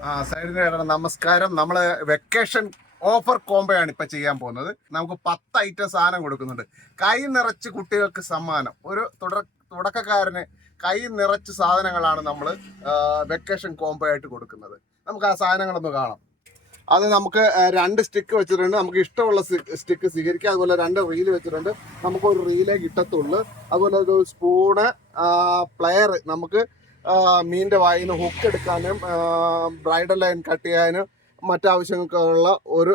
സൈഡിന് നമസ്കാരം. നമ്മള് vacation offer കോംബോയാണ് ഇപ്പൊ ചെയ്യാൻ പോകുന്നത്. നമുക്ക് 10 ഐറ്റം സാധനം കൊടുക്കുന്നുണ്ട്. കൈ നിറച്ച് കുട്ടികൾക്ക് സമ്മാനം. ഒരു തുടക്കക്കാരന് കൈ നിറച്ച് സാധനങ്ങളാണ് നമ്മൾ വെക്കേഷൻ കോംബോ ആയിട്ട് കൊടുക്കുന്നത്. നമുക്ക് ആ സാധനങ്ങളൊന്ന് കാണാം. അത് നമുക്ക് 2 സ്റ്റിക്ക് വെച്ചിട്ടുണ്ട്. നമുക്ക് ഇഷ്ടമുള്ള സ്റ്റിക്ക് സ്വീകരിക്കാം. അതുപോലെ 2 റീല് വെച്ചിട്ടുണ്ട്. നമുക്കൊരു റീലേ കിട്ടത്തുള്ളൂ. അതുപോലെ ഒരു സ്പൂണ്, പ്ലെയർ, നമുക്ക് മീനിൻ്റെ വായിൽ നിന്ന് ഹുക്ക് എടുക്കാനും ബ്രൈഡൽ ലൈൻ കട്ട് ചെയ്യാനും മറ്റാവശ്യങ്ങൾക്കുള്ള ഒരു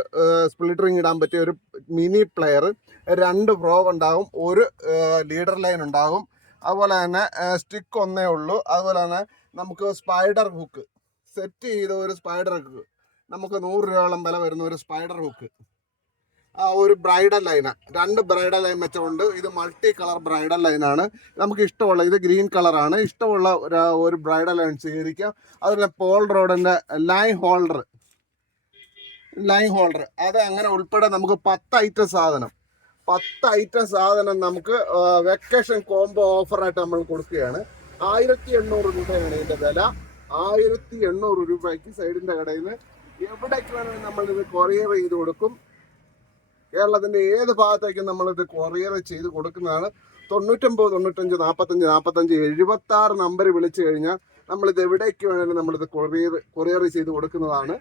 സ്പ്ലിറ്റ് റിങ് ഇടാൻ പറ്റിയ ഒരു മിനി പ്ലെയർ, 2 ഫ്രോഗ് ഉണ്ടാകും, ഒരു ലീഡർ ലൈൻ ഉണ്ടാകും. അതുപോലെ തന്നെ സ്റ്റിക്ക് ഒന്നേ ഉള്ളൂ. അതുപോലെ തന്നെ നമുക്ക് സ്പൈഡർ ഹുക്ക് സെറ്റ് ചെയ്ത ഒരു സ്പൈഡർ ഹുക്ക്, നമുക്ക് 100 രൂപയോളം വില വരുന്ന ഒരു സ്പൈഡർ ഹുക്ക്, ഒരു ബ്രൈഡൽ ലൈന, 2 ബ്രൈഡൽ ലൈൻ വെച്ചുകൊണ്ട്. ഇത് മൾട്ടി കളർ ബ്രൈഡൽ ലൈനാണ്. നമുക്ക് ഇഷ്ടമുള്ള, ഇത് ഗ്രീൻ കളറാണ്, ഇഷ്ടമുള്ള ഒരു ബ്രൈഡൽ ലൈൻ സ്വീകരിക്കാം. അതുപോലെ പോൾ റോഡിൻ്റെ ലൈൻ ഹോൾഡർ അത് അങ്ങനെ ഉൾപ്പെടെ നമുക്ക് 10 ഐറ്റം സാധനം നമുക്ക് വെക്കേഷൻ കോംബോ ഓഫറായിട്ട് നമ്മൾ കൊടുക്കുകയാണ്. 1800 രൂപയാണ് ഇതിൻ്റെ വില. 1800 രൂപയ്ക്ക് സൈഡിൻ്റെ കടയിൽ നിന്ന് എവിടേക്ക് വേണമെങ്കിൽ നമ്മളിത് കൊറിയർ ചെയ്ത് കൊടുക്കും. കേരളത്തിൻ്റെ ഏത് ഭാഗത്തേക്കും നമ്മളിത് കൊറിയർ ചെയ്ത് കൊടുക്കുന്നതാണ്. 99 95 45 45 76 നമ്പർ വിളിച്ചു കഴിഞ്ഞാൽ നമ്മളിത് എവിടേക്ക് വേണമെങ്കിലും നമ്മളിത് കൊറിയർ ചെയ്ത് കൊടുക്കുന്നതാണ്.